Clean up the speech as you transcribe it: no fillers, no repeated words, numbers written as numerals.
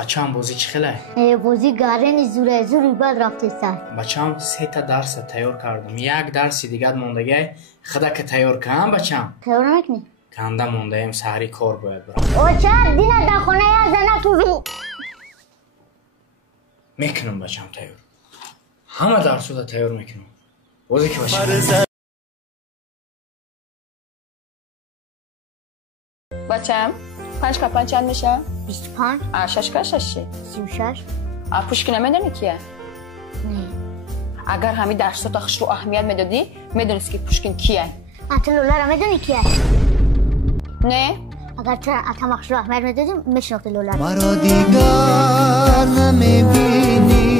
بچه‌ام بازی چی خیلی؟ بازی گارن زوره زوری بعد رفته سر. بچه‌ام 3 تا درس تیار کردم. یک درس دیگه موندگی. خدا که تیار کنم بچه‌ام. تیار نکنی؟ کنده مونده ایم سحری کار باید برم. اوچه دینا در خونه یا زنه تو میکنم بچه‌ام تیار. همه درس‌ها تیار میکنم. بازی که بچه‌ام. بچه‌ام 5 که 5 چند میشه؟ 25 6 که 6 36 پوشکین نمیدونی کیه؟ نه اگر همین درسات اخش رو اهمیت میدادی میدونستی که پوشکین کیه؟ انت لولا را میدونی کیه؟ نه؟ اگر تو اتم اخش رو اهمیت میدادی میشناختی لولا مرا دیگر نمیبینی